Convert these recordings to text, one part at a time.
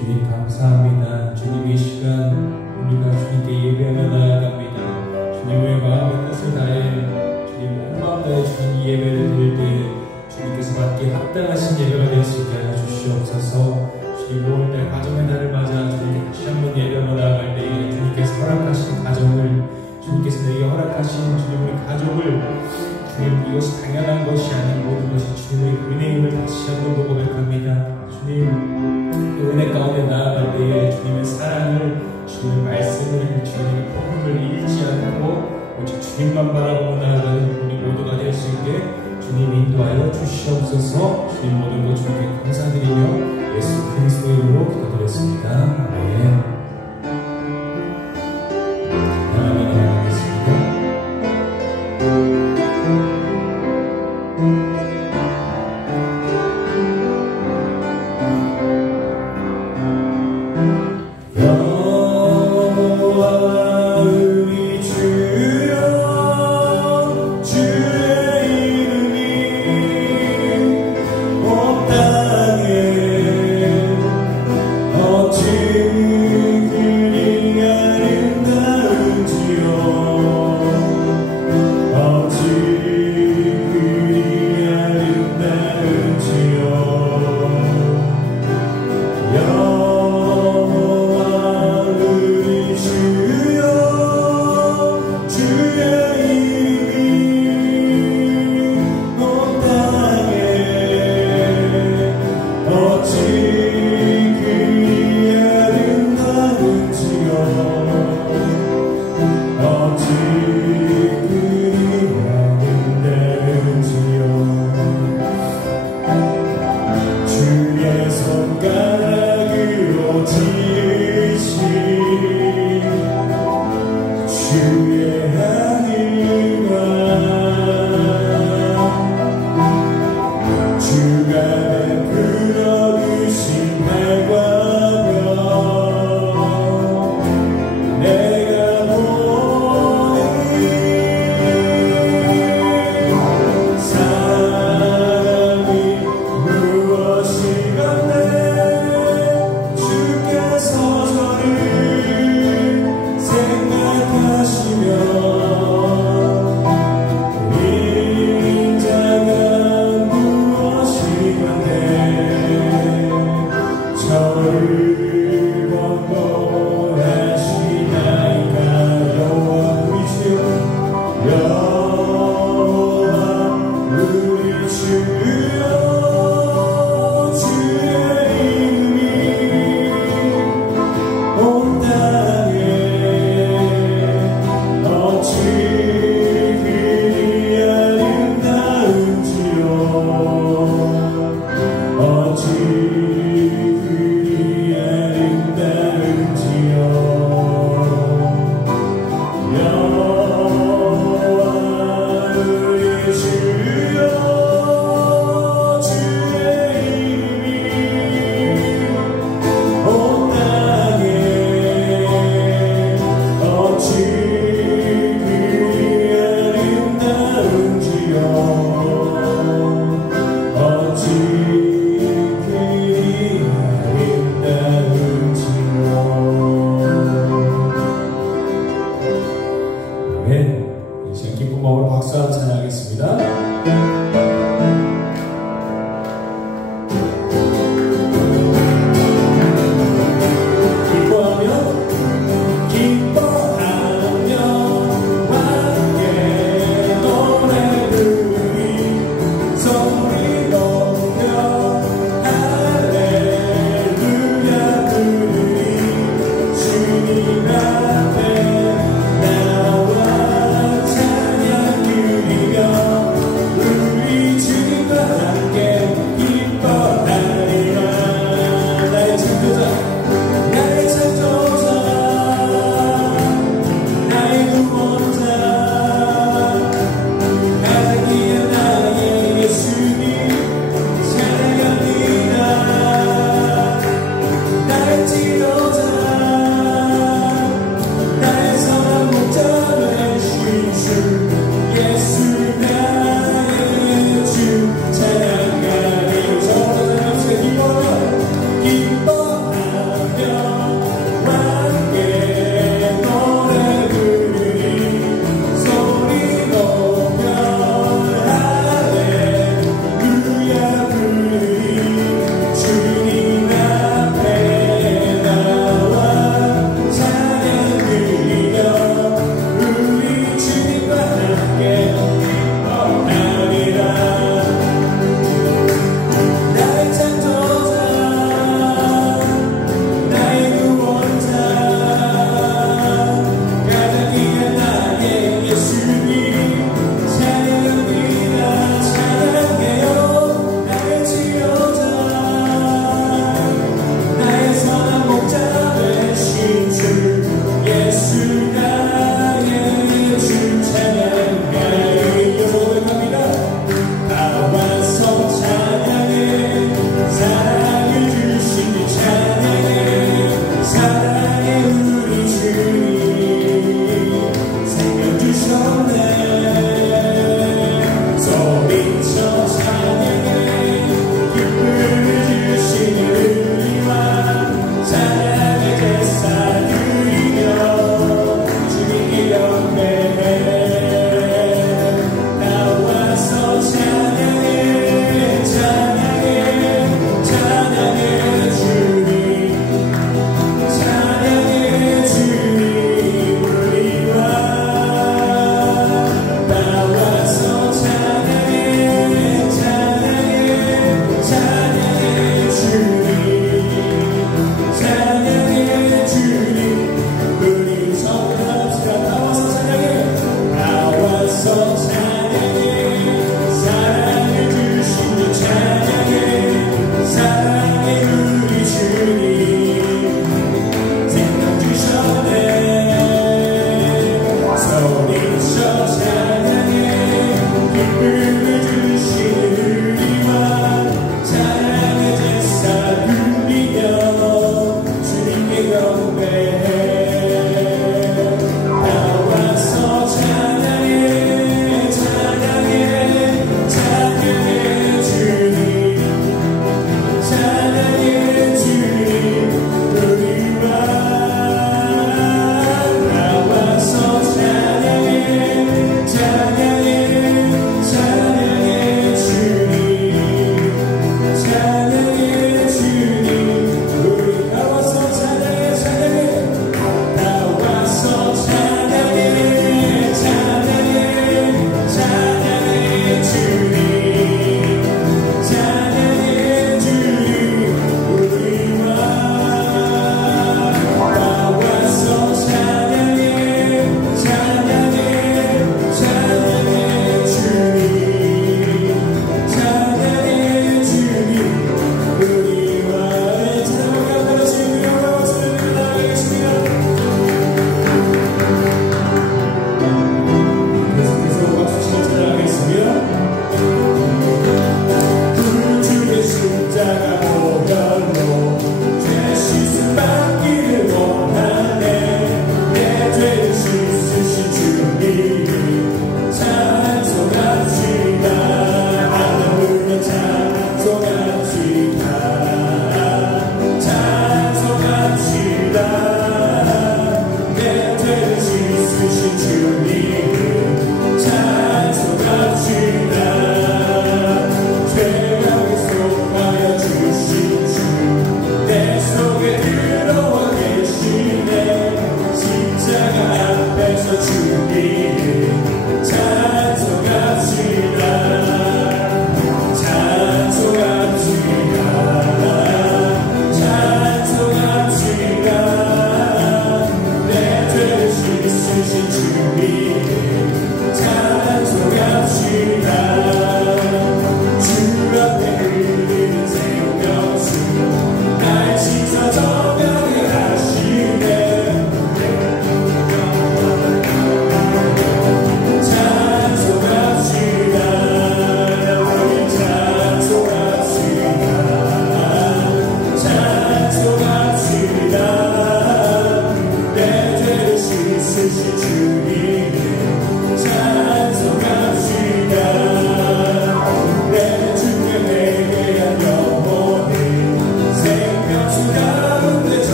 주님 감사합니다. 주님 이 시간 우리가 주님께 예배하며 나아갑니다. 주님의 마음의 뜻을 다해 주님 온 마음 다해 주님 예배를 드릴 때에 주님께서 받기에 합당하신 예배가 될 수 있게 하여 주시옵소서. 주님 5월달 가정의 날을 맞아 주님께 다시 한번 예배하며 나아갈 때에 주님께서 허락하신 가정을 주님께서 내게 허락하신 주님의 가족을 주님 이것이 당연한 것이 아닌 모든 것이 주님의 은혜임을 다시 한번 더 고백합니다. 주님 그 은혜 가운데 나아갈 때에 주님의 사랑을 주님의 말씀을 주님의 복음을 잃지 않고 오직 주님만 바라보고 나아가는 우리 모두가 될 수 있게 주님 인도하여 주시옵소서. 주님 모든 것 주님께 감사드리며 예수 그리스도의 이름으로 기도드렸습니다.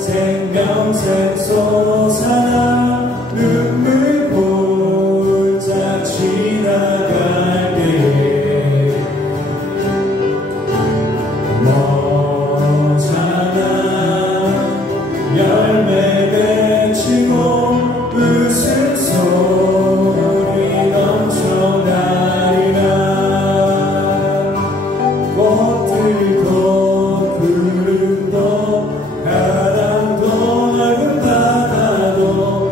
생명샘 솟아나 눈물 볼짝 지나갈 때에 머잖아 열매 맺히고 웃음소리 넘쳐나리라 꽃들도 구름도 바람도 넓은 바다도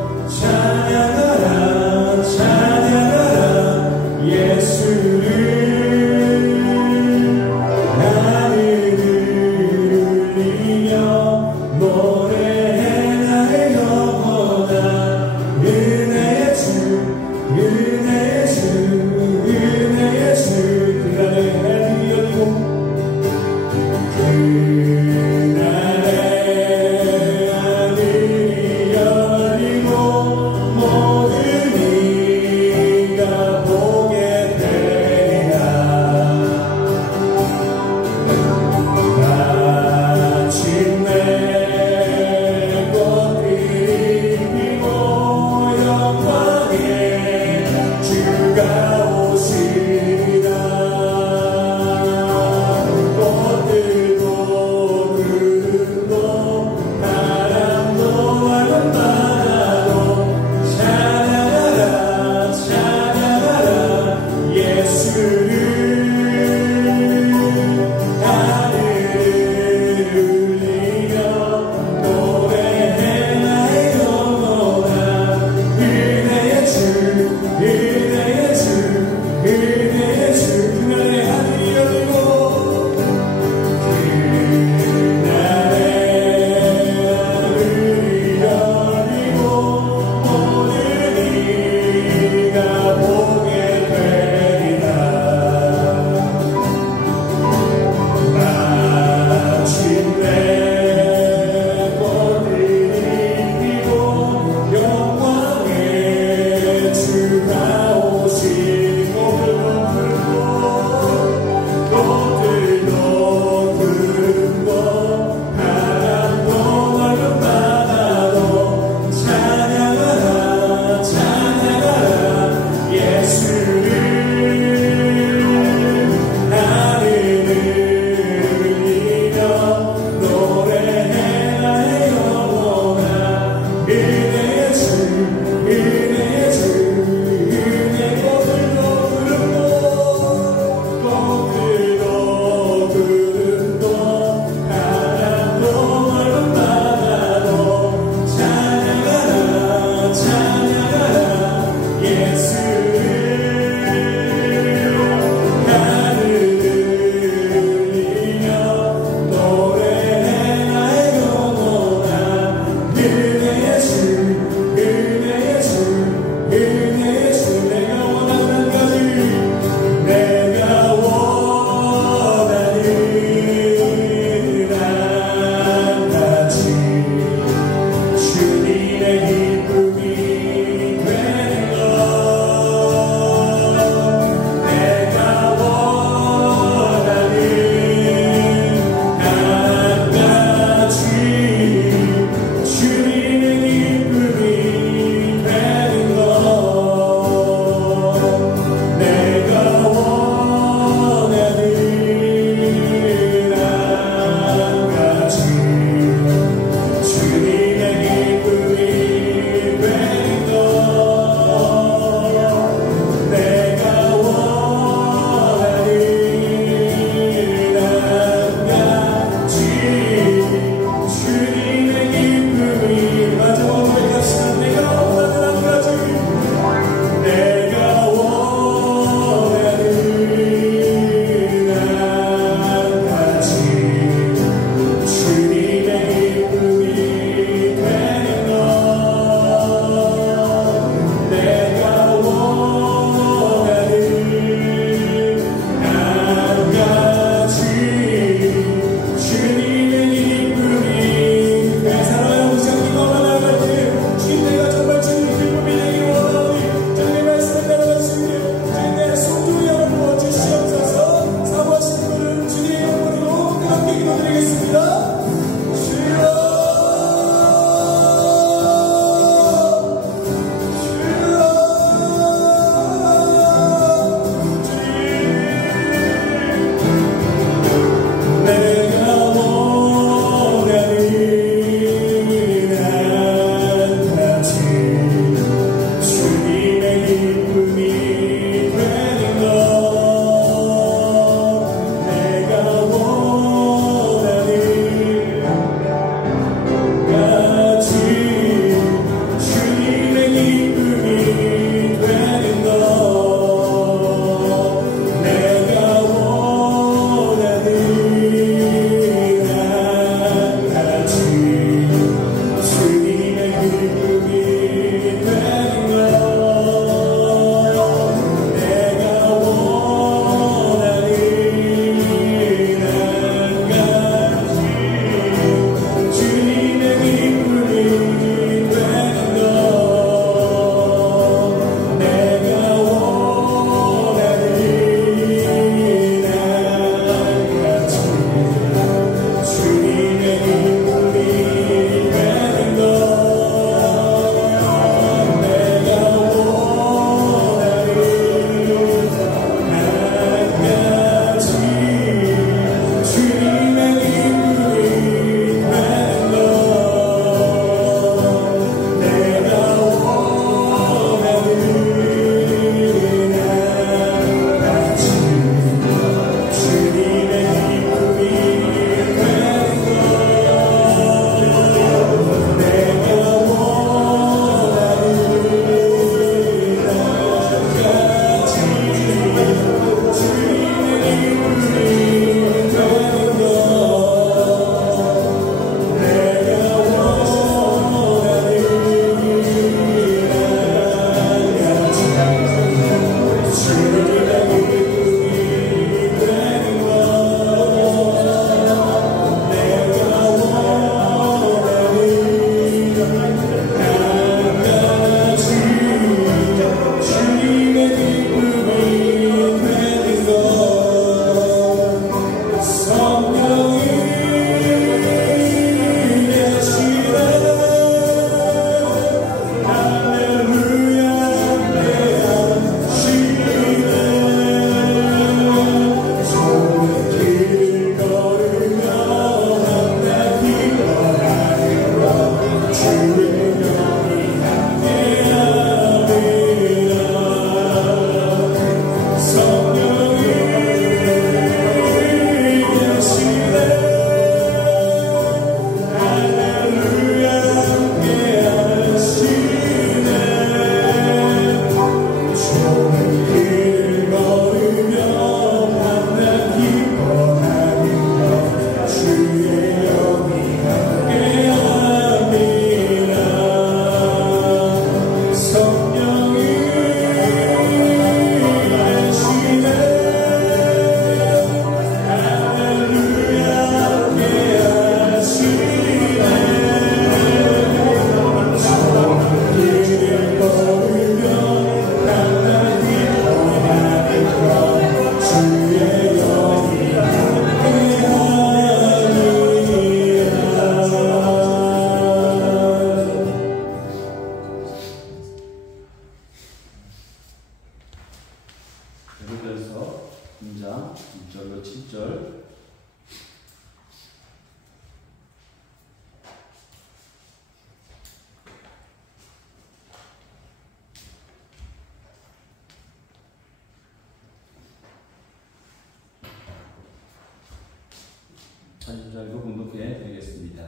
찬양자로 공독해 드리겠습니다.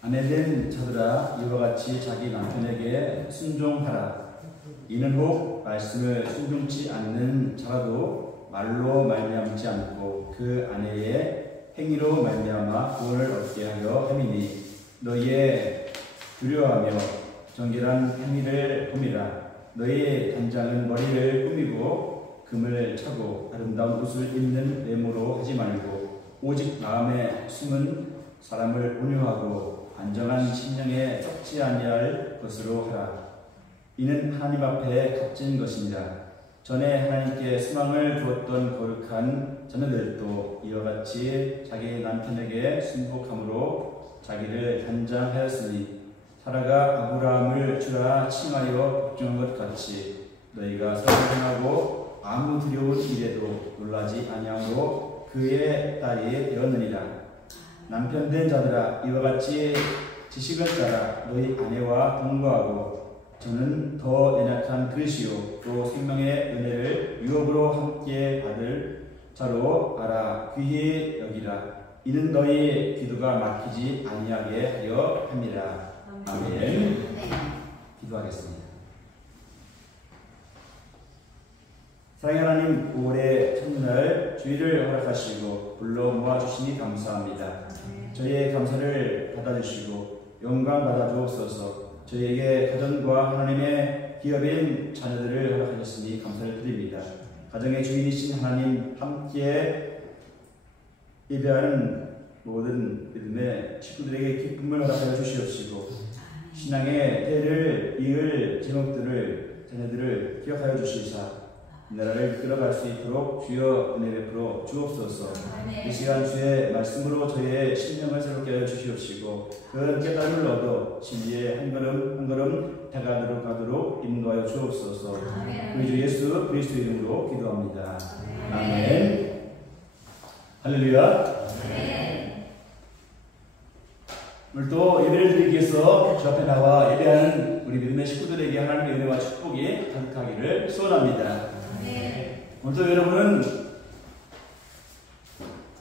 아내된 자들아 이와 같이 자기 남편에게 순종하라. 이는 혹 말씀을 순종치 않는 자라도 말로 말미암지 않고 그 아내의 행위로 말미암아 구원을 얻게 하려 함이니 너희의 두려워하며 정결한 행위를 꾸미라. 너희의 단장은 머리를 꾸미고 금을 차고 아름다운 옷을 입는 외모로 하지 말고 오직 마음에 숨은 사람을 온유하고 안정한 심령에 썩지 아니할 것으로 하라. 이는 하나님 앞에 값진 것이니라. 전에 하나님께 소망을 두었던 거룩한 자녀들도 이와 같이 자기 남편에게 순복함으로 자기를 단장하였으니 사라가 아브라함을 주라 칭하여 복종한 것 같이 너희가 서로 행하고 아무 두려운 일에도 놀라지 아니함으로 그의 딸이 되었느니라. 남편된 자들아 이와 같이 지식을 따라 너희 아내와 동거하고 저는 더 연약한 그릇이요 또 생명의 은혜를 유업으로 함께 받을 자로 알아 귀히 여기라. 이는 너희 기도가 막히지 아니하게 하려 함이라. 아멘. 기도하겠습니다. 사랑의 하나님, 5월의 첫날 주일을 허락하시고 불러 모아주시니 감사합니다. 저희의 감사를 받아주시고 영광 받아주옵소서. 저희에게 가정과 하나님의 기업인 자녀들을 허락하셨으니 감사를 드립니다. 가정의 주인이신 하나님, 함께 예배하는 모든 믿음의 식구들에게 기쁨을 허락하여 주시옵시고 신앙의 때를 이을 제목들을 자녀들을 기억하여 주시사 이 나라를 끌어갈 수 있도록 주여 은혜 베풀어 주옵소서. 이 시간 주의 말씀으로 저희의 심령을 새롭게 하여 주시옵시고 그 깨달음을 얻어 진리의 한 걸음 한 걸음 다가가도록 인도하여 주옵소서. 우리 주 예수 그리스도 이름으로 기도합니다. 아멘. 할렐루야. 오늘 또 예배를 드리기 위해서 주 앞에 나와 예배하는 우리 믿음의 식구들에게 하나님의 은혜와 축복이 가득하기를 소원합니다. 오늘도 여러분은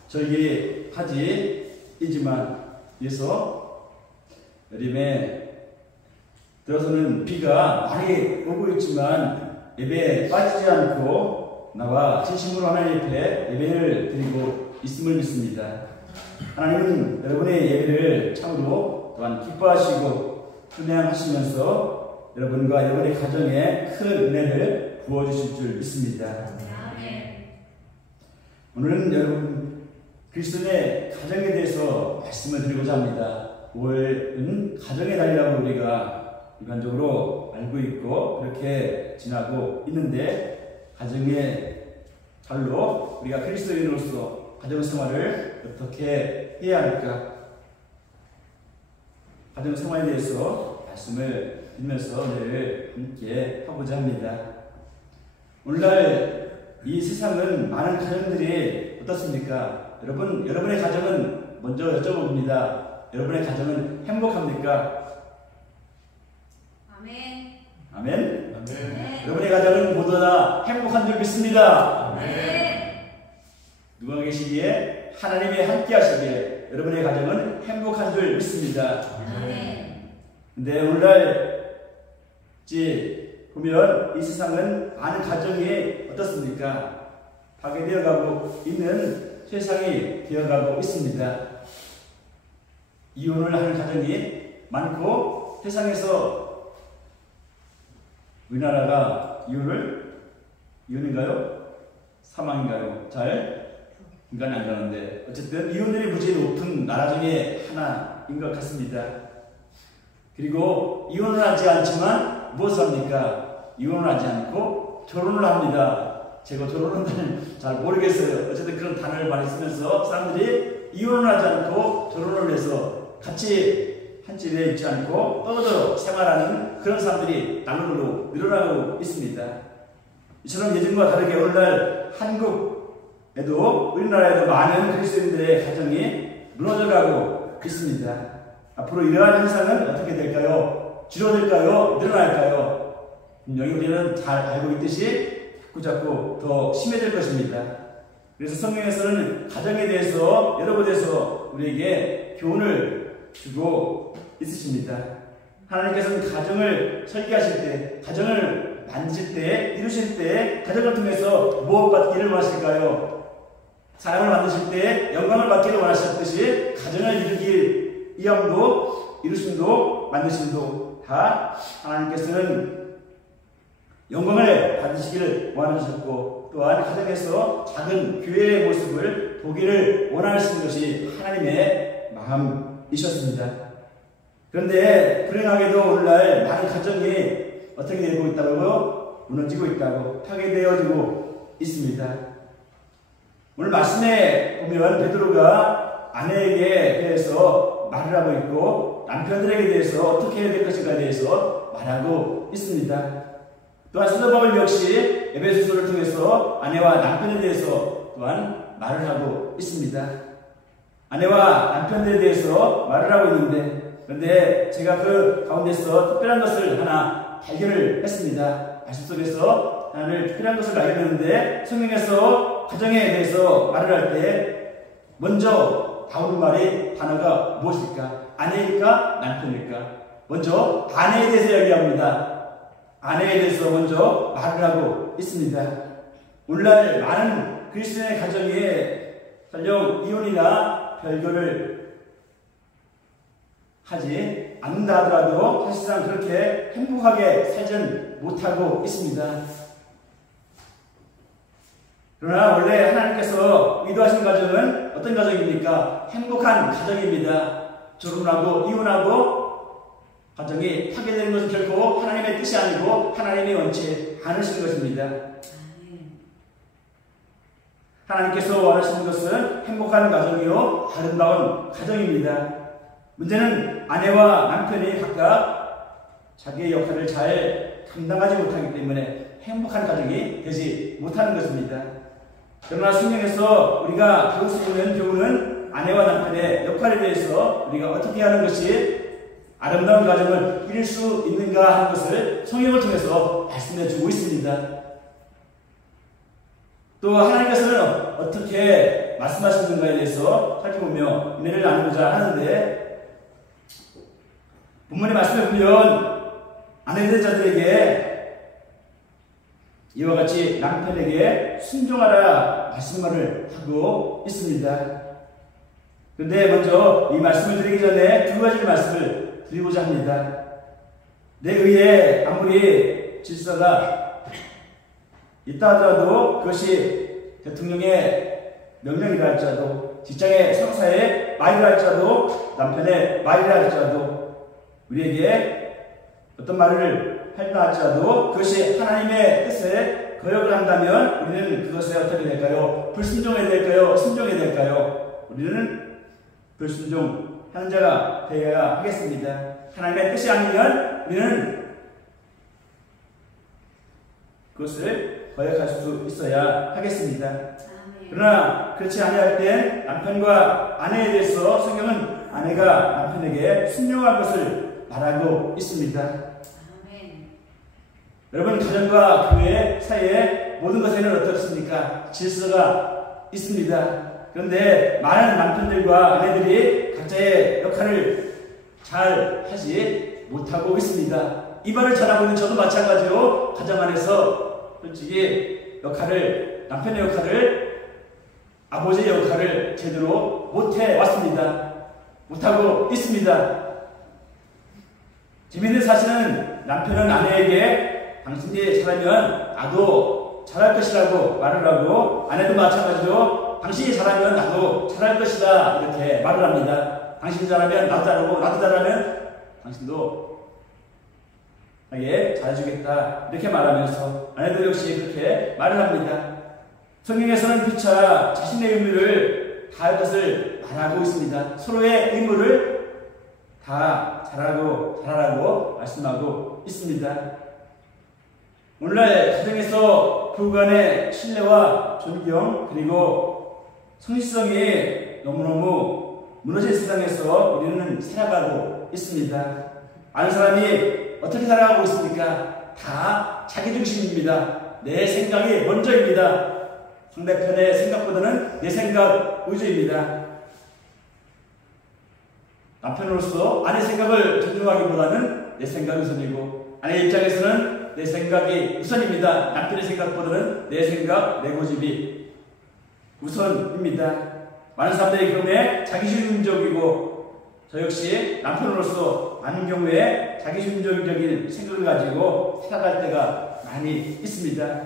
저에게 하지이지만 위해서 여름에 들어서는 비가 많이 오고 있지만 예배에 빠지지 않고 나와 진심으로 하나님 옆에 예배를 드리고 있음을 믿습니다. 하나님은 여러분의 예배를 참으로 또한 기뻐하시고 찬양하시면서 여러분과 여러분의 가정에 큰 은혜를 부어주실 줄 믿습니다. 오늘은 여러분 그리스도의 가정에 대해서 말씀을 드리고자 합니다. 5월은 가정의 달이라고 우리가 일반적으로 알고 있고 그렇게 지나고 있는데 가정의 달로 우리가 그리스도인으로서 가정생활을 어떻게 해야 할까? 가정생활에 대해서 말씀을 드리면서 오늘 함께 하고자 합니다. 오늘날 이 세상은 많은 가정들이 어떻습니까? 여러분의 가정은 먼저 여쭤봅니다. 여러분의 가정은 행복합니까? 아멘. 아멘. 아멘. 여러분의 가정은 모두 다 행복한 줄 믿습니다. 아멘. 누가 계시기에 하나님이 함께 하시기에 여러분의 가정은 행복한 줄 믿습니다. 아멘. 근데 오늘날 보면 이 세상은 많은 가정이 어떻습니까? 파괴되어 가고 있는 세상이 되어가고 있습니다. 이혼을 하는 가정이 많고 세상에서 우리나라가 이혼인가요? 사망인가요? 잘 인간이 안 가는데 어쨌든 이혼율이 무지 높은 나라 중에 하나인 것 같습니다. 그리고 이혼을 하지 않지만 무엇을 합니까? 이혼을 하지 않고 결혼을 합니다. 제가 결혼은 잘 모르겠어요. 어쨌든 그런 단어를 많이 쓰면서 사람들이 이혼을 하지 않고 결혼을 해서 같이 한 집에 있지 않고 떨어져 생활하는 그런 사람들이 날로 늘어나고 있습니다. 이처럼 예전과 다르게 오늘날 한국에도 우리나라에도 많은 그리스도인들의 가정이 무너져가고 있습니다. 앞으로 이러한 현상은 어떻게 될까요? 줄어들까요? 늘어날까요? 분명히 우리는 잘 알고 있듯이 자꾸자꾸 더 심해질 것입니다. 그래서 성경에서는 가정에 대해서 여러 곳에서 우리에게 교훈을 주고 있으십니다. 하나님께서는 가정을 설계하실 때, 가정을 만드실 때, 이루실 때 가정을 통해서 무엇 받기를 원하실까요? 사람을 만드실 때 영광을 받기를 원하셨듯이 가정을 이루길 위함도 이루심도 만드심도 다 하나님께서는 영광을 받으시기를 원하셨고, 또한 가정에서 작은 교회의 모습을 보기를 원하시는 것이 하나님의 마음이셨습니다. 그런데 불행하게도 오늘날 많은 가정이 어떻게 되고 있다고? 무너지고 있다고, 파괴되어지고 있습니다. 오늘 말씀에 보면 베드로가 아내에게 대해서 말을 하고 있고, 남편들에게 대해서 어떻게 해야 될 것인가에 대해서 말하고 있습니다. 또한 사도 바울 역시 에베소서를 통해서 아내와 남편에 대해서 또한 말을 하고 있습니다. 아내와 남편들에 대해서 말을 하고 있는데, 그런데 제가 그 가운데서 특별한 것을 하나 발견을 했습니다. 말씀 속에서 하나를 특별한 것을 발견했는데, 성경에서 가정에 대해서 말을 할 때 먼저 나오는 말이 단어가 무엇일까? 아내일까? 남편일까? 먼저 아내에 대해서 이야기합니다. 아내에 대해서 먼저 말을 하고 있습니다. 오늘날 많은 그리스도인의 가정에 설령 이혼이나 별거를 하지 않는다 하더라도 사실상 그렇게 행복하게 살지는 못하고 있습니다. 그러나 원래 하나님께서 의도하신 가정은 어떤 가정입니까? 행복한 가정입니다. 결혼하고 이혼하고 가정이 파괴되는 것은 결코 하나님의 뜻이 아니고 하나님이 원치 않으시는 것입니다. 하나님께서 원하시는 것은 행복한 가정이요 아름다운 가정입니다. 문제는 아내와 남편이 각각 자기의 역할을 잘 감당하지 못하기 때문에 행복한 가정이 되지 못하는 것입니다. 그러나 성경에서 우리가 배울 수 있는 교훈은 아내와 남편의 역할에 대해서 우리가 어떻게 하는 것이 아름다운 가정을 이룰 수 있는가 하는 것을 성경을 통해서 말씀해 주고 있습니다. 또 하나님께서는 어떻게 말씀하시는가에 대해서 살펴보며 은혜를 나누고자 하는데, 본문의 말씀에 보면 아내된 자들에게 이와 같이 남편에게 순종하라 말씀을 하고 있습니다. 그런데 먼저 이 말씀을 드리기 전에 두 가지 말씀을 드리고자 합니다. 내 의에 아무리 질서가 있다 하더라도 그것이 대통령의 명령이라 할지라도, 직장의 상사의 말이라 할지라도, 남편의 말이라 할지라도, 우리에게 어떤 말을 할까 할지라도 그것이 하나님의 뜻에 거역을 한다면 우리는 그것에 어떻게 될까요? 불순종해야 될까요? 순종해야 될까요? 우리는 불순종하는 자가 되어야 하겠습니다. 하나님의 뜻이 아니면 우리는 그것을 거역할 수 있어야 하겠습니다. 그러나 그렇지 아니할 때 남편과 아내에 대해서 성경은 아내가 남편에게 순종할 것을 말하고 있습니다. 여러분, 가정과 교회 사이에 모든 것에는 어떻습니까? 질서가 있습니다. 그런데 많은 남편들과 아내들이 각자의 역할을 잘 하지 못하고 있습니다. 이발을 잘하고 있는 저도 마찬가지로 가정 안에서 솔직히 남편의 역할을, 아버지의 역할을 제대로 못해 왔습니다. 못하고 있습니다. 재미있는 사실은 남편은 아내에게 당신이 잘하면 나도 잘할 것이라고 말을 하고, 아내도 마찬가지로 당신이 잘하면 나도 잘할 것이다 이렇게 말을 합니다. 당신이 잘하면 나도 잘하고, 나도 잘하면 당신도 나에게 잘해주겠다 이렇게 말하면서 아내도 역시 그렇게 말을 합니다. 성경에서는 피차 자신의 의무를 다할 것을 말하고 있습니다. 서로의 의무를 다 잘하라고 말씀하고 있습니다. 오늘날 가정에서 부부 간의 신뢰와 존경 그리고 성실성이 너무너무 무너진 세상에서 우리는 살아가고 있습니다. 아는 사람이 어떻게 살아가고 있습니까? 다 자기중심입니다. 내 생각이 먼저입니다. 상대편의 생각보다는 내 생각 위주입니다. 남편으로서 아내 생각을 존중하기보다는 내 생각이 우선이고, 아내 입장에서는 내 생각이 우선입니다. 남편의 생각보다는 내 생각, 내 고집이 우선입니다. 많은 사람들이 그러면 자기중심적이고, 저 역시 남편으로서 많은 경우에 자기중심적인 생각을 가지고 살아갈 때가 많이 있습니다.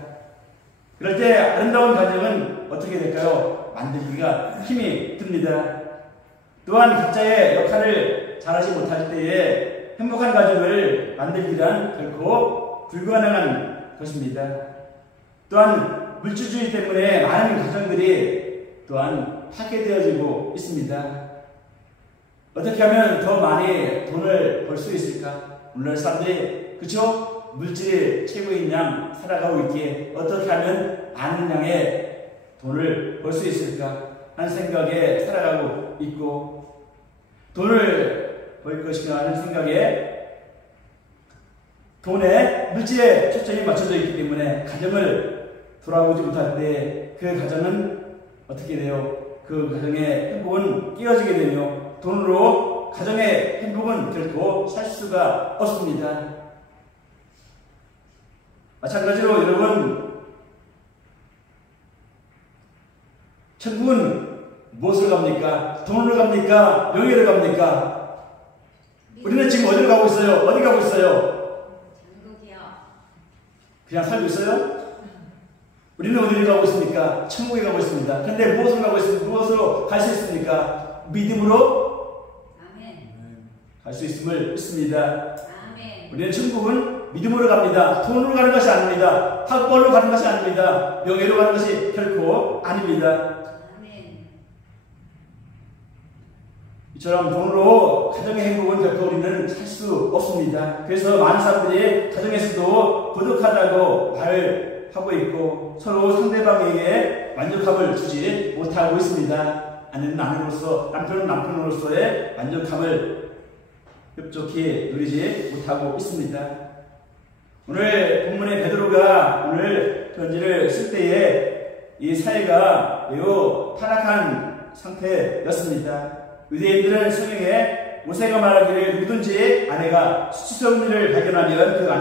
그럴 때 아름다운 가정은 어떻게 될까요? 만들기가 힘이 듭니다. 또한 각자의 역할을 잘하지 못할 때에 행복한 가정을 만들기란 결코 불가능한 것입니다. 또한 물질주의 때문에 많은 가정들이 또한 파괴되어지고 있습니다. 어떻게 하면 더 많이 돈을 벌 수 있을까? 오늘날 사람들이 그쵸? 물질이 최고인 양 살아가고 있기에 어떻게 하면 많은 양의 돈을 벌 수 있을까 하는 생각에 살아가고 있고, 돈을 벌 것인가 하는 생각에 돈에 물질에 초점이 맞춰져 있기 때문에 가정을 돌아보지 못할 때 그 가정은 어떻게 돼요? 그 가정의 행복은 깨어지게 되며 돈으로 가정의 행복은 결코 살 수가 없습니다. 마찬가지로 여러분, 천국은 무엇을 갑니까? 돈으로 갑니까? 명예를 갑니까? 우리는 지금 어디로 가고 있어요? 어디 가고 있어요? 천국이요. 그냥 살고 있어요? 우리는 어디로 가고 있습니까? 천국에 가고 있습니다. 그런데 무엇으로 가고 있습니까? 무엇으로 갈 수 있습니까? 믿음으로 갈 수 있음을 믿습니다. 아멘. 우리는 천국은 믿음으로 갑니다. 돈으로 가는 것이 아닙니다. 학벌로 가는 것이 아닙니다. 명예로 가는 것이 결코 아닙니다. 아멘. 이처럼 돈으로 가정의 행복은 결코 우리는 살 수 없습니다. 그래서 많은 사람들이 가정에서도 고독하다고 말을 하고 있고 서로 상대방에게 만족함을 주지 못하고 있습니다. 아내는 아내로서, 남편은 남편으로서의 만족함을 흡족히 누리지 못하고 있습니다. 오늘 본문의 베드로가 오늘 편지를 쓸 때에 이 사회가 매우 타락한 상태였습니다. 유대인들은 성경에 모세가 말하기를 누구든지 아내가 수치스러운 일을 발견하면 그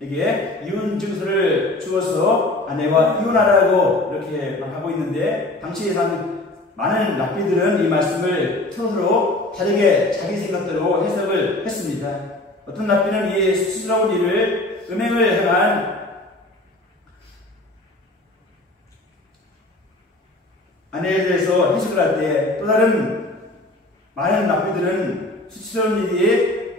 아내에게 이혼 증서를 주어서 아내와 이혼하라고 이렇게 말하고 있는데, 당시에 산 많은 랍비들은 이 말씀을 서로 다르게 자기 생각대로 해석을 했습니다. 어떤 랍비는 이 수치스러운 일을 음행을 향한 아내에 대해서 해석을 할 때, 또 다른 많은 랍비들은 수치스러운 일이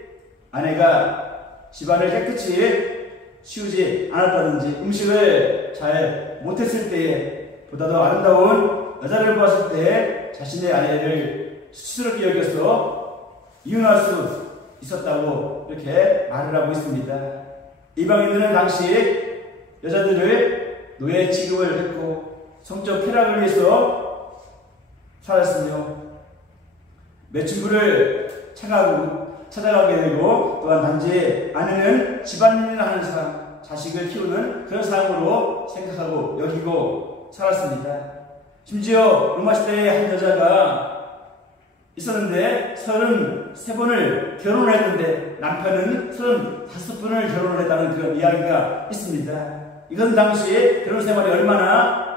아내가 집안을 깨끗이 치우지 않았다든지 음식을 잘 못했을 때에 보다 더 아름다운 여자를 보았을 때 자신의 아내를 수치스럽게 여겨서 이혼할 수 있었다고 이렇게 말을 하고 있습니다. 이방인들은 당시 여자들을 노예 취급을 했고 성적 쾌락을 위해서 살았으며 매춘부를 찾아가게 되고, 또한 단지 아내는 집안일을 하는 사람, 자식을 키우는 그런 사람으로 생각하고 여기고 살았습니다. 심지어 로마 시대에 한 여자가 있었는데 33번을 결혼을 했는데 남편은 35번을 결혼을 했다는 그런 이야기가 있습니다. 이건 당시에 결혼 생활이 얼마나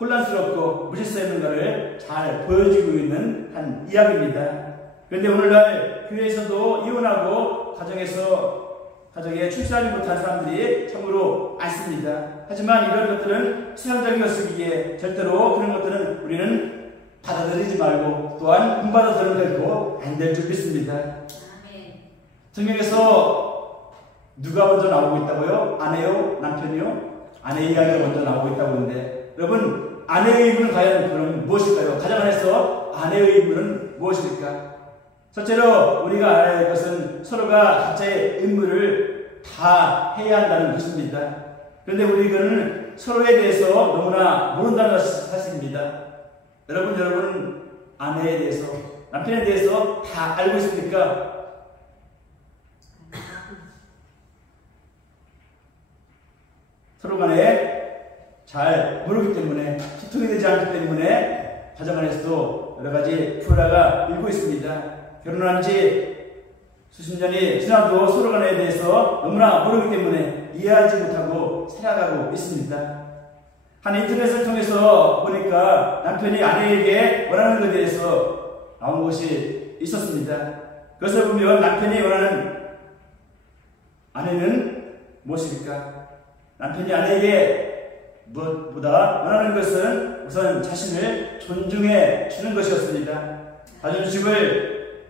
혼란스럽고 무질서했는가를 잘 보여주고 있는 한 이야기입니다. 그런데 오늘날 교회에서도 이혼하고 가정에 출세하지 못한 사람들이 참으로 많습니다. 하지만 이런 것들은 세상적인 것이기에 절대로 그런 것들은 우리는 받아들이지 말고 또한 본받아서는 결코 안 될 줄 믿습니다. 아멘. 성경에서 누가 먼저 나오고 있다고요? 아내요? 남편이요? 아내 이야기가 먼저 나오고 있다고 하는데, 여러분, 아내의 의무는 과연 그럼 무엇일까요? 가정 안에서 아내의 의무는 무엇일까? 첫째로 우리가 알아야 할 것은 서로가 각자의 의무를 다 해야 한다는 것입니다. 그런데 우리는 서로에 대해서 너무나 모른다는 사실입니다. 여러분 아내에 대해서, 남편에 대해서 다 알고 있습니까? 서로 간에 잘 모르기 때문에, 소통이 되지 않기 때문에 가정 안에서도 여러 가지 불화가 일고 있습니다. 결혼한 지 수십 년이 지나도 서로 간에 대해서 너무나 모르기 때문에 이해하지 못하고 살아가고 있습니다. 한 인터넷을 통해서 보니까 남편이 아내에게 원하는 것에 대해서 나온 것이 있었습니다. 그것을 보면 남편이 원하는 아내는 무엇입니까? 남편이 아내에게 무엇보다 원하는 것은 우선 자신을 존중해 주는 것이었습니다. 자존심을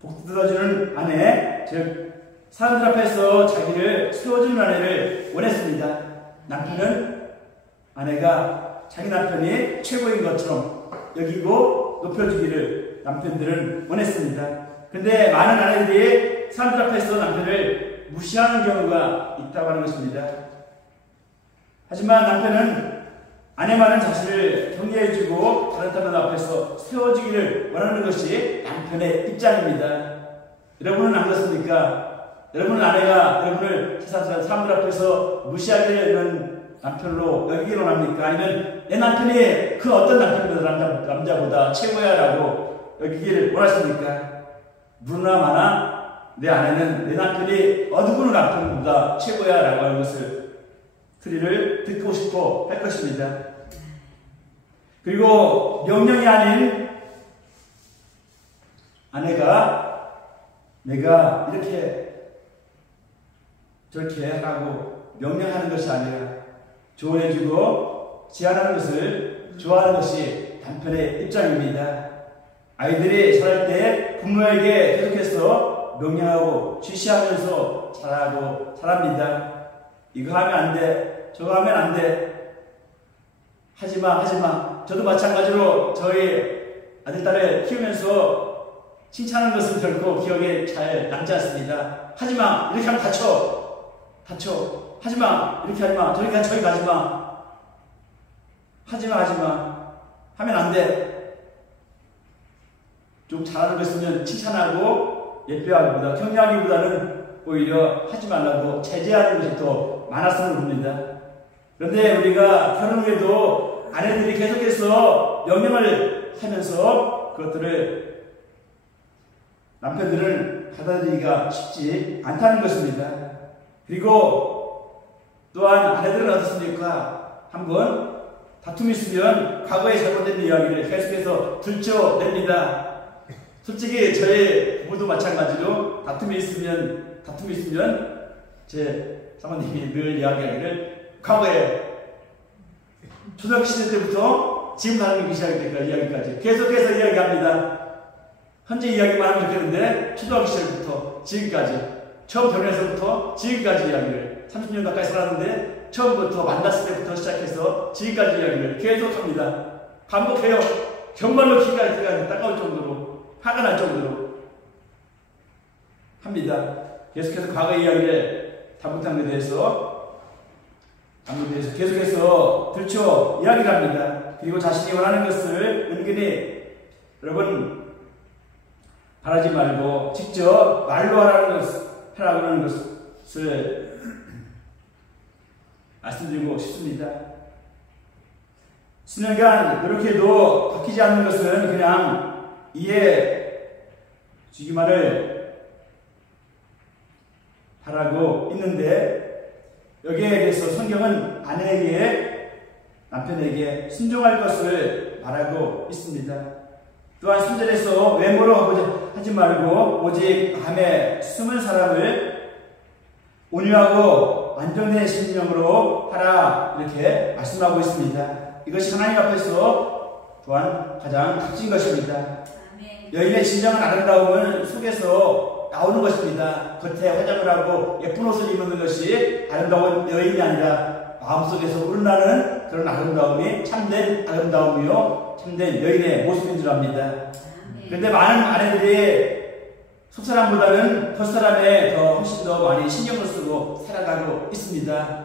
복돋아주는 아내, 즉 사람들 앞에서 자기를 세워주는 아내를 원했습니다. 남편은 아내가 자기 남편이 최고인 것처럼 여기고 높여주기를 남편들은 원했습니다. 근데 많은 아내들이 사람들 앞에서 남편을 무시하는 경우가 있다고 하는 것입니다. 하지만 남편은 아내만은 자신을 격려해주고 다른 사람 앞에서 세워주기를 원하는 것이 남편의 입장입니다. 여러분은 안 그렇습니까? 여러분은 아내가 여러분을 세상 사람들 앞에서 무시하기는 남편으로 여기기를 원합니까? 아니면 내 남편이 그 어떤 남자보다 최고야 라고 여기기를 원하십니까? 무나 마나 내 아내는 내 남편이 어느 남편보다 최고야 라고 하는 것을 소리를 듣고 싶어 할 것입니다. 그리고 명령이 아닌 아내가 내가 이렇게 저렇게 하라고 명령하는 것이 아니라 조언해주고 제안하는 것을 좋아하는 것이 남편의 입장입니다. 아이들이 자랄 때 부모에게 계속해서 명령하고 지시하면서 자랍니다. 이거 하면 안 돼, 저거 하면 안 돼, 하지마. 저도 마찬가지로 저희 아들, 딸을 키우면서 칭찬하는 것은 결코 기억에 잘 남지 않습니다. 하지마, 이렇게 하면 다쳐. 하지마, 이렇게 하지마, 저기 가지마. 하지마. 하면 안 돼. 좀 잘하는 거 있으면 칭찬하고 예뻐하기보다, 격려하기보다는 오히려 하지 말라고 제재하는 것이 더 많았음을 봅니다. 그런데 우리가 결혼 후에도 아내들이 계속해서 명령을 하면서 그것들을 남편들은 받아들이기가 쉽지 않다는 것입니다. 그리고 또한 아내들은 어떻습니까? 한번 다툼이 있으면 과거에 잘못된 이야기를 계속해서 들춰냅니다. 솔직히 저희 부부도 마찬가지로 다툼이 있으면 제 사모님이 늘 이야기하기를 과거에 초등학교 시절 때부터 지금 다니기 시작할 때까지 이야기까지 계속해서 이야기합니다. 현재 이야기만 하면 좋겠는데 초등학교 시절부터 지금까지 처음 결혼해서부터 지금까지 이야기를 30년 가까이 살았는데 처음부터 만났을 때부터 시작해서 지금까지 이야기를 계속합니다. 반복해요. 정말로 귀가 따가울 정도로 화가 날 정도로 합니다. 계속해서 과거 이야기를 잘못한 것에 대해서 계속해서 들춰 이야기를 합니다. 그리고 자신이 원하는 것을 은근히 여러분 바라지 말고 직접 말로 하라고 하는 것을 말씀드리고 싶습니다. 수년간 노력해도 바뀌지 않는 것은 그냥 이해 주기만을 바라고 있는데 여기에 대해서 성경은 아내에게 남편에게 순종할 것을 말하고 있습니다. 또한 3절에서 외모로 하지 말고 오직 마음에 숨은 사람을 온유하고 안정된 심령으로 하라 이렇게 말씀하고 있습니다. 이것이 하나님 앞에서 또한 가장 값진 것입니다. 여인의 진정한 아름다움은 속에서 나오는 것입니다. 겉에 화장을 하고 예쁜 옷을 입는 것이 아름다운 여인이 아니라 마음속에서 우러나는 그런 아름다움이 참된 아름다움이요 참된 여인의 모습인 줄 압니다. 그런데 많은 아내들이 속사람보다는 겉사람에 훨씬 더 많이 신경을 쓰고 살아가고 있습니다.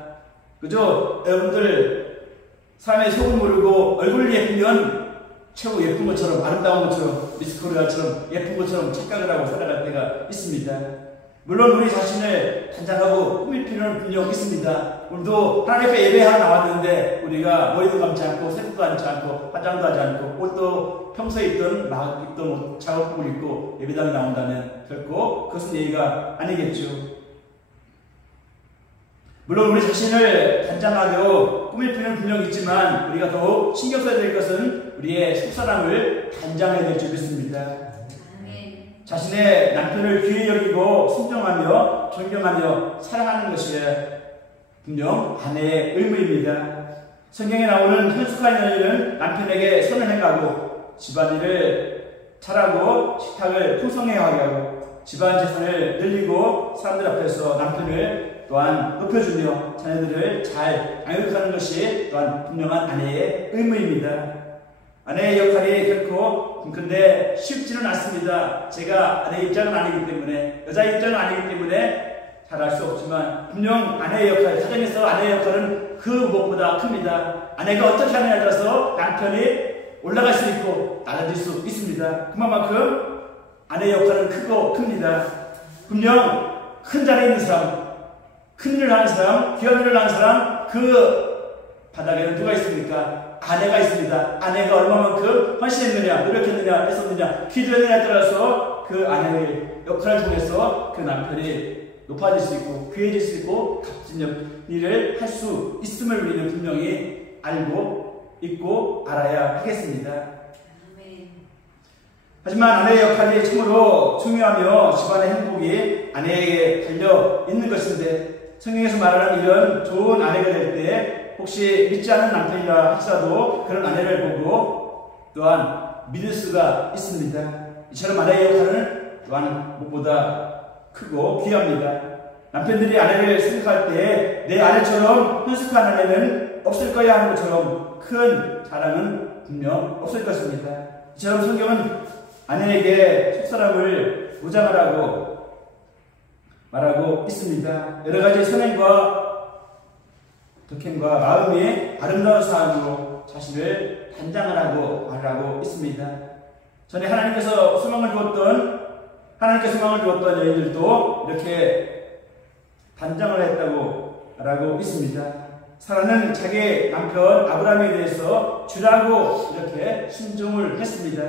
그죠? 여러분들 사람의 속을 모르고 얼굴이 예쁘면 최고 예쁜 것처럼 아름다운 것처럼 미스 코리아처럼 예쁜 것처럼 착각을 하고 살아갈 때가 있습니다. 물론 우리 자신을 단장하고 꾸밀 필요는 분명 있습니다. 오늘도 하나님 앞에 예배하러 나왔는데 우리가 머리도 감지 않고 세탁도 하지 않고 화장도 하지 않고 옷도 평소에 입던 막 입던 작업복을 입고 예배당에 나온다면 결코 그것은 예의가 아니겠죠. 물론 우리 자신을 단장하려 꾸밀 필요는 분명 있지만 우리가 더욱 신경 써야 될 것은 우리의 속사람을 단장해야 될 줄 믿습니다. 아멘. 자신의 남편을 귀히 여기고 순종하며 존경하며 사랑하는 것이 분명 아내의 의무입니다. 성경에 나오는 현숙한 여인은 남편에게 선을 행하고 집안일을 잘하고 식탁을 풍성하게 하고 집안 재산을 늘리고 사람들 앞에서 남편을 또한 높여주며 자녀들을 잘 양육하는 것이 또한 분명한 아내의 의무입니다. 아내의 역할이 결코 근데 쉽지는 않습니다. 제가 아내 입장은 아니기 때문에 여자 입장은 아니기 때문에 잘 알 수 없지만 분명 아내의 역할, 가정에서 아내의 역할은 그 무엇보다 큽니다. 아내가 어떻게 하느냐에 따라서 남편이 올라갈 수 있고 낮아질 수 있습니다. 그만큼 아내의 역할은 크고 큽니다. 분명 큰 자리에 있는 사람, 큰 일을 하는 사람, 귀한 일을 하는 사람, 그 바닥에는 누가 있습니까? 아내가 있습니다. 아내가 얼마만큼 헌신했느냐, 노력했느냐, 했었느냐, 기도했느냐에 따라서 그 아내의 역할을 통해서 그 남편이 높아질 수 있고 귀해질 수 있고 값진 일을 할 수 있음을 우리는 분명히 알고 있고 알아야 하겠습니다. 아멘. 하지만 아내의 역할이 참으로 중요하며 집안의 행복이 아내에게 달려 있는 것인데 성경에서 말하는 이런 좋은 아내가 될 때 혹시 믿지 않는 남편이라 할지라도 그런 아내를 보고 또한 믿을 수가 있습니다. 이처럼 아내의 역할은 또한 무엇보다 크고 귀합니다. 남편들이 아내를 생각할 때 내 아내처럼 현숙한 아내는 없을 거야 하는 것처럼 큰 자랑은 분명 없을 것입니다. 이처럼 성경은 아내에게 속사람을 보장하라고 말하고 있습니다. 여러 가지 선행과 덕행과 마음이 아름다운 사람으로 자신을 단장하라고 말하고 있습니다. 전에 하나님께서 소망을 주었던 여인들도 이렇게 단장을 했다고 말하고 있습니다. 사라는 자기 남편 아브라함에 대해서 주라고 이렇게 순종을 했습니다.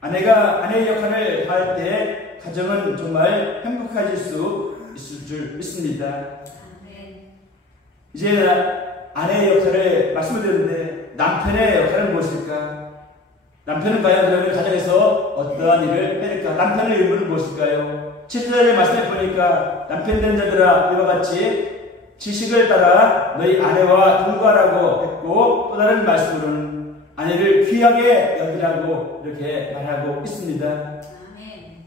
아내가 아내의 역할을 다할 때 가정은 정말 행복해질 수 있을 줄 믿습니다. 아멘. 이제 아내의 역할을 말씀을 드렸는데 남편의 역할은 무엇일까? 남편은 과연 그러면 가정에서 어떠한 일을 해낼까? 남편의 의무는 무엇일까요? 7절의 말씀에 보니까 남편 된 자들아 이와 같이 지식을 따라 너희 아내와 동거하라고 했고 또 다른 말씀으로는 아내를 귀하게 여기라고 이렇게 말하고 있습니다. 아멘.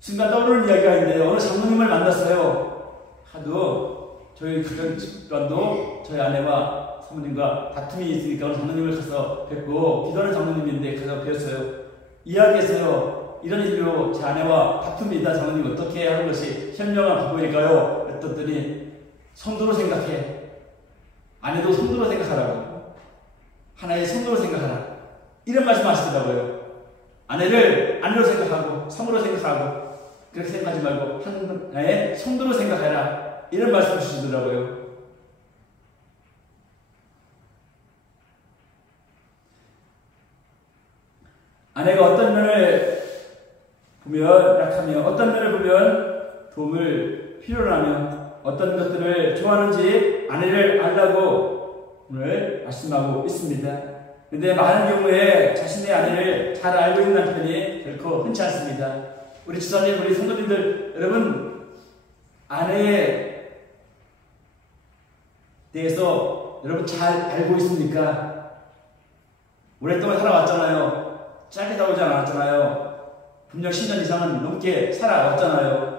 순간 떠오르는 이야기가 있는데 어느 장로님을 만났어요. 하도 저희 가정 집안도 저희 아내와 사모님과 다툼이 있으니까 어느 장로님을 가서 뵙고 기도하는 장로님인데 가서 뵈었어요. 이야기했어요. 이런 일로 제 아내와 다툼이 있다. 장로님 어떻게 하는 것이 현명한 방법일까요? 그랬더니 성도로 생각해. 아내도 성도로 생각하라고. 하나의 성도로 생각하라. 이런 말씀 하시더라고요. 아내를 아내로 생각하고 성으로 생각하고 그렇게 생각하지 말고 하나의 성도로 생각해라. 이런 말씀 주시더라고요. 아내가 어떤 면을 보면 약하며 어떤 면을 보면 도움을 필요로 하며 어떤 것들을 좋아하는지 아내를 알라고 오늘 말씀하고 있습니다. 그런데 많은 경우에 자신의 아내를 잘 알고 있는 남편이 결코 흔치 않습니다. 우리 지사님, 우리 성도님들 여러분 아내에 대해서 여러분 잘 알고 있습니까? 오랫동안 살아왔잖아요. 짧게 살아오지 않았잖아요. 분명 10년 이상은 넘게 살아왔잖아요.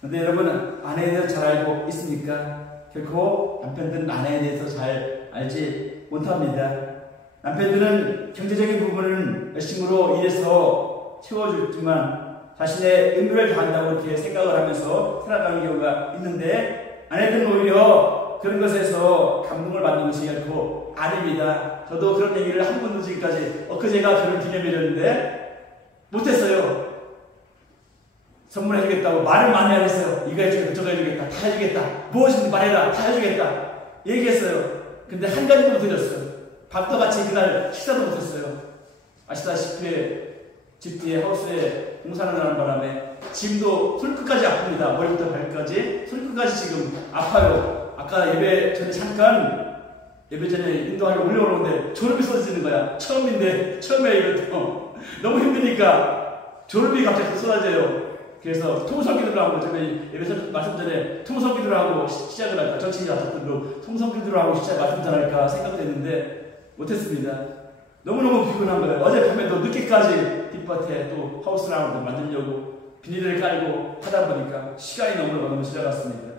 그런데 여러분은 아내에 대해서 잘 알고 있습니까? 결코 남편들은 아내에 대해서 잘 알지 못합니다. 남편들은 경제적인 부분은 열심으로 일해서 채워주지만 자신의 의무를 다한다고 이렇게 생각을 하면서 살아가는 경우가 있는데 아내들은 오히려 그런 것에서 감동을 받는 것이 결코 아닙니다. 저도 그런 얘기를 한 번도 지금까지 엊그제가 결혼 기념일이었는데 못했어요. 선물해주겠다고 말을 많이 안 했어요. 이거 해주겠다, 저거 해주겠다, 다 해주겠다, 무엇이든 말해라, 다 해주겠다 얘기했어요. 근데 한 가지도 못해줬어요. 밥도 같이 그날 식사도 못했어요. 아시다시피 집 뒤에 하우스에 공사를 하는 바람에 지금도 손끝까지 아픕니다. 머리부터 발끝까지 손끝까지 지금 아파요. 아까 예배 전에 잠깐 예배 전에 인도하러 올려오는데 졸음이 쏟아지는 거야. 처음인데 처음에 이것도 너무 힘드니까 졸음이 갑자기 쏟아져요. 그래서 통성기도를 하고 저희 예배 말씀 전에 통성기도를 하고 시작을 할까, 정치인 가족들도 통성기도를 하고 말씀 전할까 생각도 했는데 못했습니다. 너무너무 피곤한 거예요. 어젯밤에도 늦게까지 뒷밭에 또 하우스라운드 만들려고 비닐을 깔고 하다 보니까 시간이 너무 지나갔습니다.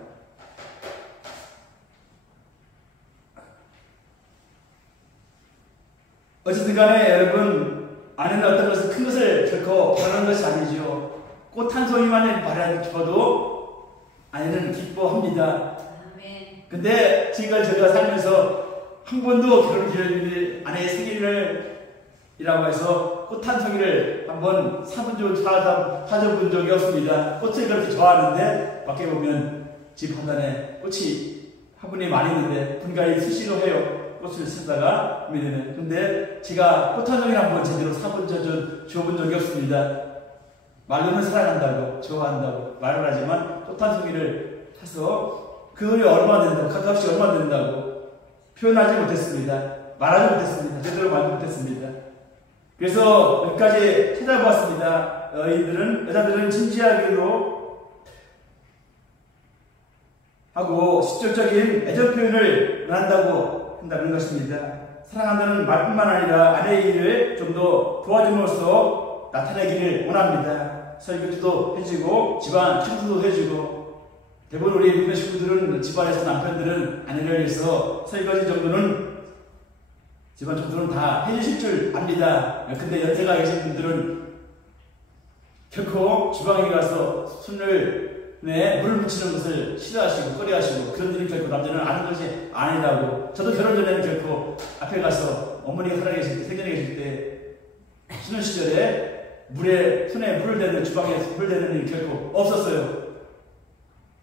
어쨌든 간에 여러분, 아내는 어떤 것을 큰 것을 결코 바라는 것이 아니죠. 꽃 한 송이만을 바라기보다도 아내는 기뻐합니다. 근데 지금까지 제가 살면서 한 번도 결혼 기념일 아내의 생일이라고 해서 꽃 한 송이를 한번 사준 적이 없습니다. 꽃을 그렇게 좋아하는데 밖에 보면 집 한단에 꽃이 화분이 많이 있는데 분갈이 수시로 해요. 꽃을 쓰다가 근데 제가 꽃 한 송이를 한번 제대로 줘본 적이 없습니다. 말로는 사랑한다고 좋아한다고 말을 하지만 꽃 한 송이를 사서 그거이 얼마 된다고 값이 얼마 된다고 표현하지 못했습니다. 말하지 못했습니다. 제대로 말 못했습니다. 그래서 여기까지 찾아보았습니다. 여자들은 진지하게로 하고 직접적인 애정 표현을 원한다고 한다는 것입니다. 사랑한다는 말뿐만 아니라 아내의 일을 좀 더 도와줌으로써 나타내기를 원합니다. 설교도 해주고 집안 청소도 해주고 대부분 우리 믿는 식구들은 집안에서 남편들은 아내를 위해서 설거지 정도는 집안 청소는 다 해주실 줄 압니다. 근데 연세가 계신 분들은 결코 주방에 가서 물을 묻히는 것을 싫어하시고 꺼려하시고 그런 일은 결코 남자는 아는 것이 아니라고. 저도 결혼 전에는 결코 앞에 가서 어머니가 살아계실 때, 생전에 계실 때 신혼 시절에 손에 물을 대는, 주방에 물을 대는 일이 결코 없었어요.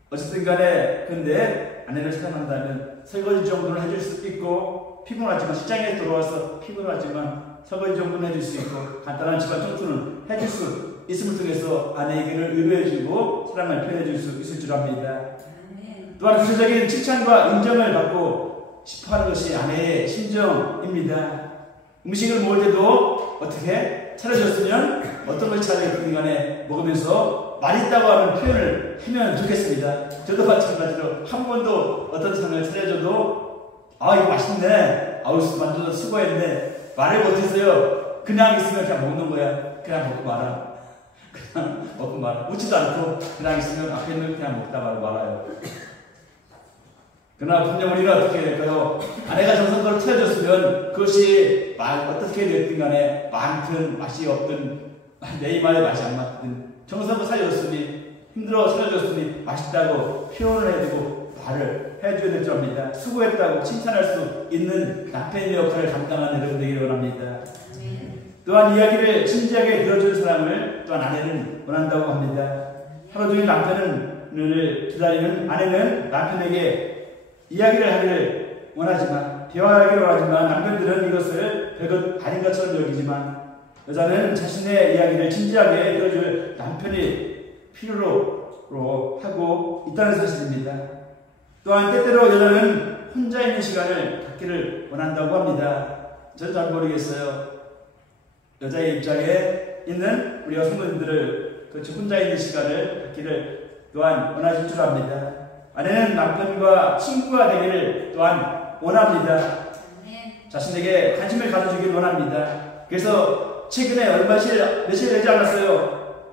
어쨌든 간에 근데 아내를 사랑한다면 설거지 정도는 해줄 수 있고, 피곤하지만 직장에 돌아와서 피곤하지만 설거지 정도는 해줄 수 있고 간단한 집안 청소는 해줄 수 있음을 통해서 아내에게는 의뢰해주고 사랑을 표현해줄 수 있을 줄 압니다. 또한 구체적인 칭찬과 인정을 받고 싶어하는 것이 아내의 심정입니다. 음식을 먹을 때도 어떻게 차려줬으면 어떤 것이 차려졌든 간에 먹으면서 맛있다고 하는 표현을 하면 좋겠습니다. 저도 마찬가지로 한 번도 어떤 상을 차려줘도 이거 맛있네, 만들어서 수고했네 말을 못했어요. 그냥 있으면 그냥 먹는 거야. 그냥 먹고 말아. 그냥 먹고 말아. 웃지도 않고 그냥 있으면 앞에 있는 그냥 먹다 말아요. 그러나 분명 우리는 어떻게 해야 될까요? 아내가 정성껏 차려줬으면 그것이 어떻게 됐든 간에 많든 맛이 없든 내 입맛에 맛이 안 맞든 정성껏 차려줬으니 힘들어 차려줬으니 맛있다고 표현을 해주고 말을 해줘야 될 줄 압니다. 수고했다고 칭찬할 수 있는 남편의 역할을 감당하는 여러분 되기를 원합니다. 또한 이야기를 진지하게 들어주는 사람을 또한 아내는 원한다고 합니다. 하루 종일 남편을 기다리는 아내는 남편에게 이야기를 하기를 원하지만, 대화하기를 원하지만 남편들은 이것을 별것 아닌 것처럼 여기지만 여자는 자신의 이야기를 진지하게 들어줄 남편이 필요로 하고 있다는 사실입니다. 또한 때때로 여자는 혼자 있는 시간을 갖기를 원한다고 합니다. 저는 잘 모르겠어요. 여자의 입장에 있는 우리 여성분들을 혼자 있는 시간을 갖기를 또한 원하실 줄 압니다. 아내는 남편과 친구가 되기를 또한 원합니다. 자신에게 관심을 가져주길 원합니다. 그래서 최근에 며칠 되지 않았어요.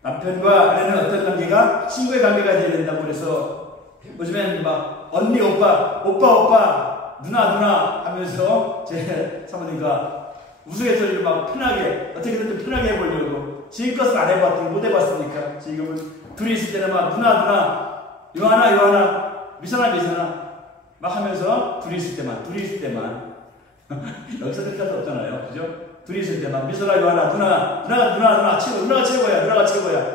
남편과 아내는 어떤 관계가 친구의 관계가 되어야 된다고 그래서 요즘엔 막 언니, 오빠, 누나 하면서 제 사모님과 우스갯소리를 막 편하게, 어떻게든 좀 편하게 해보려고, 지금껏은 안 해봤더니 못 해봤으니까 지금은 둘이 있을 때는 막 누나 요하나 미선아 막 하면서 둘이 있을 때만 여기서 그렇게 할 수 없잖아요. 그죠? 둘이 있을 때 막 미소라 요하나 누나 최고, 누나가 최고야.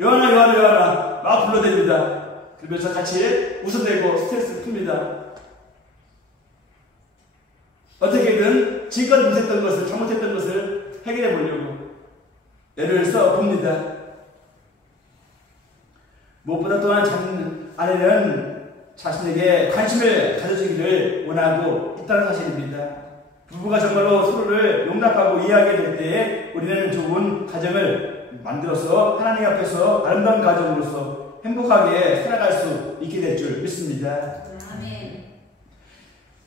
요하나 막 불러댑니다. 그러면서 같이 웃어대고 스트레스를 풉니다. 어떻게든 지금까지 못했던 것을, 잘못했던 것을 해결해 보려고 애를 써 봅니다. 무엇보다 또한 아내는 자신에게 관심을 가져주기를 원하고 있다는 사실입니다. 부부가 정말로 서로를 용납하고 이해하게 될 때에 우리는 좋은 가정을 만들어서 하나님 앞에서 아름다운 가정으로서 행복하게 살아갈 수 있게 될 줄 믿습니다. 아멘.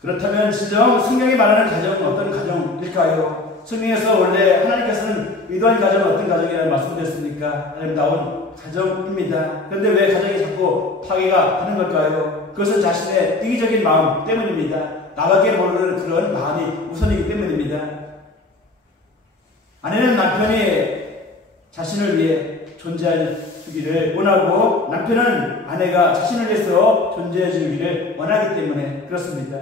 그렇다면 진정 성경이 말하는 가정은 어떤 가정일까요? 성경에서 원래 하나님께서는 의도한 가정은 어떤 가정이라는 말씀드렸습니까? 아름다운 가정입니다. 그런데 왜 가정이 자꾸 파괴가 되는 걸까요? 그것은 자신의 이기적인 마음 때문입니다. 나밖에 모르는 그런 마음이 우선이기 때문입니다. 아내는 남편이 자신을 위해 존재하기를 원하고 남편은 아내가 자신을 위해서 존재해 주기를 원하기 때문에 그렇습니다.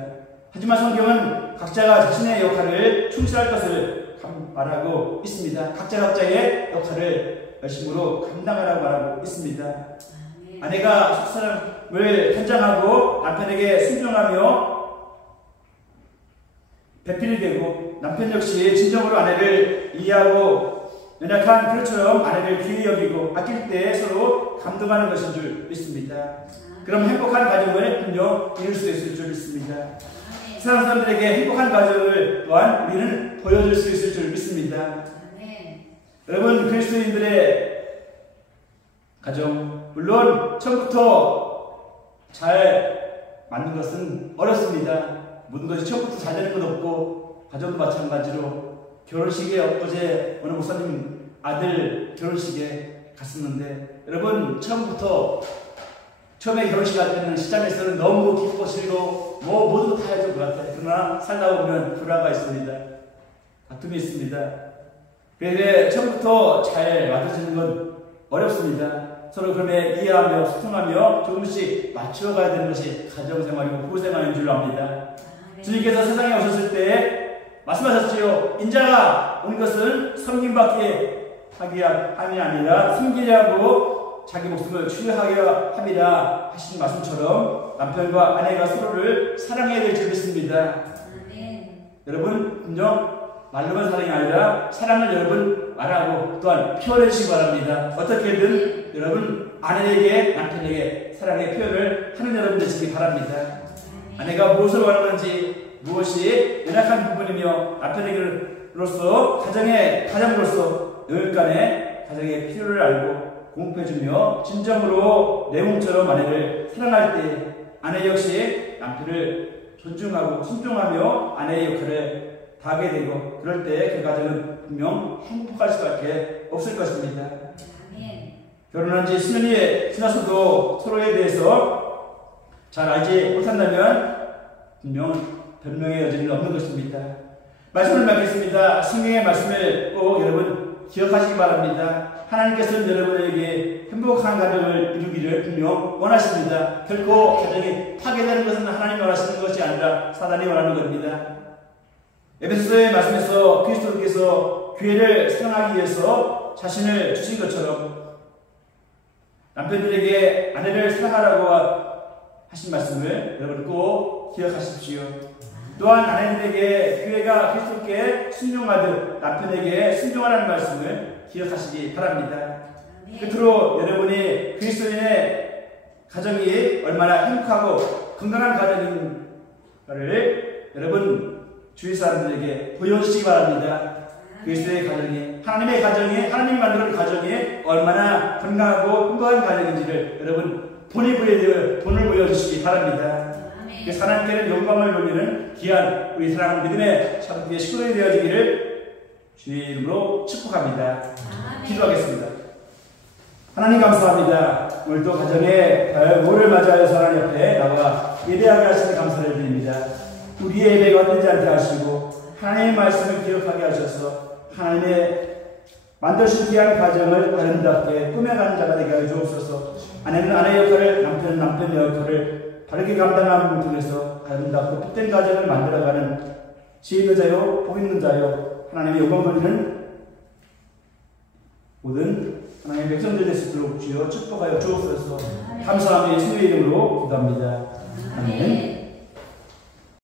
하지만 성경은 각자가 자신의 역할을 충실할 것을 말하고 있습니다. 각자의 역할을 열심으로 감당하라고 말하고 있습니다. 아내가 속사람을 편장하고 남편에게 순종하며 배필이 되고 남편 역시 진정으로 아내를 이해하고 연약한 그릇처럼 아내를 귀히 여기고 아낄 때 서로 감동하는 것인 줄 믿습니다. 그럼 행복한 가정을 분명 이룰 수 있을 줄 믿습니다. 세상 사람들에게 행복한 가정을 또한 우리는 보여줄 수 있을 줄 믿습니다. 여러분, 그리스도인들의 가정, 물론 처음부터 잘 맞는 것은 어렵습니다. 모든 것이 처음부터 잘 되는 건 없고, 가정도 마찬가지로 결혼식에 어제 어느 목사님 아들 결혼식에 갔었는데, 여러분, 처음에 결혼식 할 때는 시장에서는 너무 기쁘고 즐거워 모두 다 해줄 것 같아요. 그러나 살다 보면 불화가 있습니다. 다툼이 있습니다. 그래서 처음부터 잘 맞춰지는 건 어렵습니다. 서로 그러면 이해하며 소통하며 조금씩 맞춰가야 되는 것이 가정생활이고 부부생활인 줄 압니다. 주님께서 세상에 오셨을 때 말씀하셨지요. 인자가 온 것은 섬김받게 하기 함이 아니라 섬기려고 자기 목숨을 취하려 함이라 하신 말씀처럼 남편과 아내가 서로를 사랑해야 될 줄 믿습니다. 여러분, 분명 말로만 사랑이 아니라 사랑을 여러분 말하고 또한 표현해주시기 바랍니다. 어떻게든 여러분 아내에게 남편에게 사랑의 표현을 하는 여러분 되시기 바랍니다. 아내가 무엇을 원하는지, 무엇이 연약한 부분이며 남편에게로서 가정으로서 여기간에 가정의 필요를 알고 공급해주며 진정으로 내 몸처럼 아내를 사랑할 때 아내 역시 남편을 존중하고 순종하며 아내의 역할을 다하게 되고, 그럴 때 그 가정은 분명 행복할 수밖에 없을 것입니다. 결혼한 지 10년이 지나서도 서로에 대해서 잘 알지 못한다면 분명 변명의 여지는 없는 것입니다. 말씀을 맺겠습니다. 성경의 말씀을 꼭 여러분 기억하시기 바랍니다. 하나님께서는 여러분에게 행복한 가정을 이루기를 분명 원하십니다. 결코 가정이 파괴되는 것은 하나님이 원하시는 것이 아니라 사단이 원하는 겁니다. 에베소서의 말씀에서 그리스도께서 교회를 사랑하기 위해서 자신을 주신 것처럼 남편들에게 아내를 사랑하라고 하신 말씀을 여러분 꼭 기억하십시오. 또한 아내들에게 교회가 그리스도께 순종하듯 남편에게 순종하라는 말씀을 기억하시기 바랍니다. 끝으로 여러분이 그리스도인의 가정이 얼마나 행복하고 건강한 가정인 것을 여러분 주위 사람들에게 보여주시기 바랍니다. 그리스도의 가정이, 하나님의 가정이, 하나님이 만드는 가정이 얼마나 건강하고 행복한 가정인지를 여러분 본을 보여주시기 바랍니다. 그래서 하나님께는 영광을 돌리는 귀한 우리 사랑하는 믿음의 참된 식구들이 되어지기를 주의 이름으로 축복합니다. 기도하겠습니다. 하나님 감사합니다. 오늘도 가정의 별모를 맞이하여서 하나님 옆에 나와 예배하게 하시는 감사를 드립니다. 우리의 예배가 헛되지 않게 하시고 하나님의 말씀을 기억하게 하셔서 하나님의 만드신 귀한 가정을 아름답게 꾸며가는 자가 되게 하여 주옵소서. 아내는 아내 역할을, 남편은 남편 역할을 바르게 감당하는 분을 통해서 아름답고 복된 가정을 만들어가는 지혜 있는 자요, 복 있는 자요, 하나님의 영광 돌리는 모든 하나님의 백성들 될 수 있도록 주여 축복하여 주옵소서. 감사하며 예수의 이름으로 기도합니다. 아멘.